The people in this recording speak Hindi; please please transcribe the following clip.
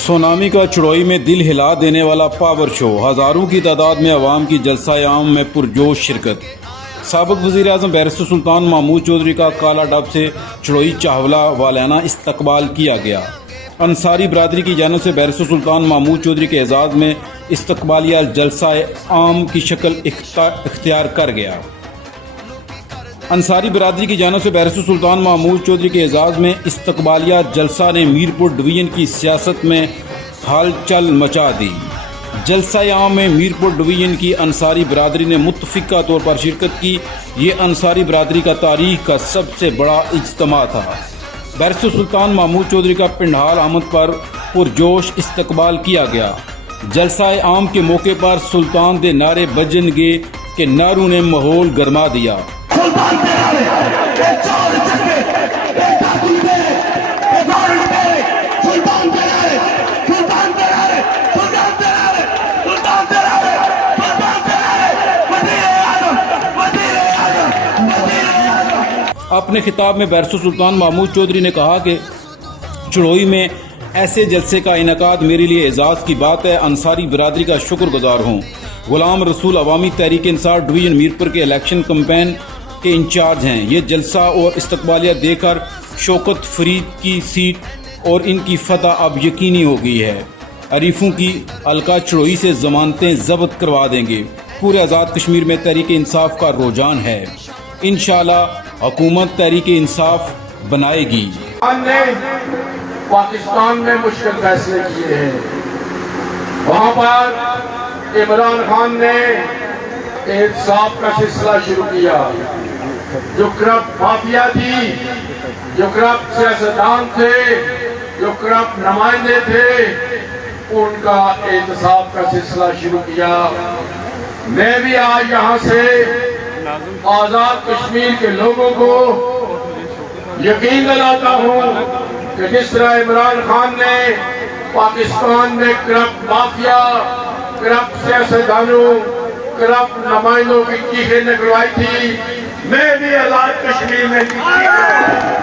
सुनामी का चुड़ोई में दिल हिला देने वाला पावर शो, हज़ारों की तादाद में अवाम की जलसा आम में पुरजोश शिरकत। साबिक़ वज़ीर-ए-आज़म बैरिस्टर सुल्तान महमूद चौधरी का काला डब से चुड़ोई चावला वालाना इस्तकबाल किया गया। अंसारी बरादरी की जानिब से बैरिस्टर सुल्तान महमूद चौधरी के एजाज़ में इस्तकबालिया जलसा आम की शक्ल इख्तियार कर गया। अंसारी बरादरी की जानिब से बैरिस्टर सुल्तान महमूद चौधरी के एजाज़ में इस्तकबालिया जलसा ने मीरपुर डिवीज़न की सियासत में हलचल मचा दी। जलसा आम में मीरपुर डिवीज़न की अंसारी बरादरी ने मुत्तफ़िक़ा तौर पर शिरकत की। ये अंसारी बरादरी का तारीख़ का सबसे बड़ा इज्तिमा था। बैरिस्टर सुल्तान महमूद चौधरी का पिंडाल आमद पर पुरजोश इस्तकबाल किया गया। जलसा आम के मौके पर सुल्तान दे नारे बजनगे के नारों ने माहौल गरमा दिया। अपने खिताब में बैरिस्टर सुल्तान महमूद चौधरी ने कहा कि चुड़ोई में ऐसे जलसे का इनकाद मेरे लिए एजाज़ की बात है। अंसारी बरादरी का शुक्रगुजार हूँ। गुलाम रसूल अवामी तहरीक इंसाफ डिवीज़न मीरपुर के इलेक्शन कैंपेन के इंचार्ज हैं। ये जलसा और इस्तकबालिया देकर शौकत फरीद की सीट और इनकी फतह अब यकीनी हो गई है। अरीफों की अलका चुड़ोई से जमानतें जब्त करवा देंगे। पूरे आज़ाद कश्मीर में तहरीक इंसाफ का रुझान है। इंशाअल्लाह हुकूमत तहरीक इंसाफ बनाएगी। हमने पाकिस्तान में मुश्किल फैसले किए हैं। वहाँ पर इमरान खान ने इंसाफ का सिलसिला शुरू किया। जो करप्ट माफिया थी, जो करप्ट सियासतदान थे, जो करप्ट नुमाइंदे थे, उनका इंसाफ का सिलसिला शुरू किया। मैं भी आज यहाँ से आजाद कश्मीर के लोगों को यकीन दिलाता हूँ कि जिस तरह इमरान खान ने पाकिस्तान में करप्ट माफिया, करप्ट सियासतदानों, करप्ट नुमाइंदों की चीखें निकलवाई थी, मैं भी आजाद कश्मीर में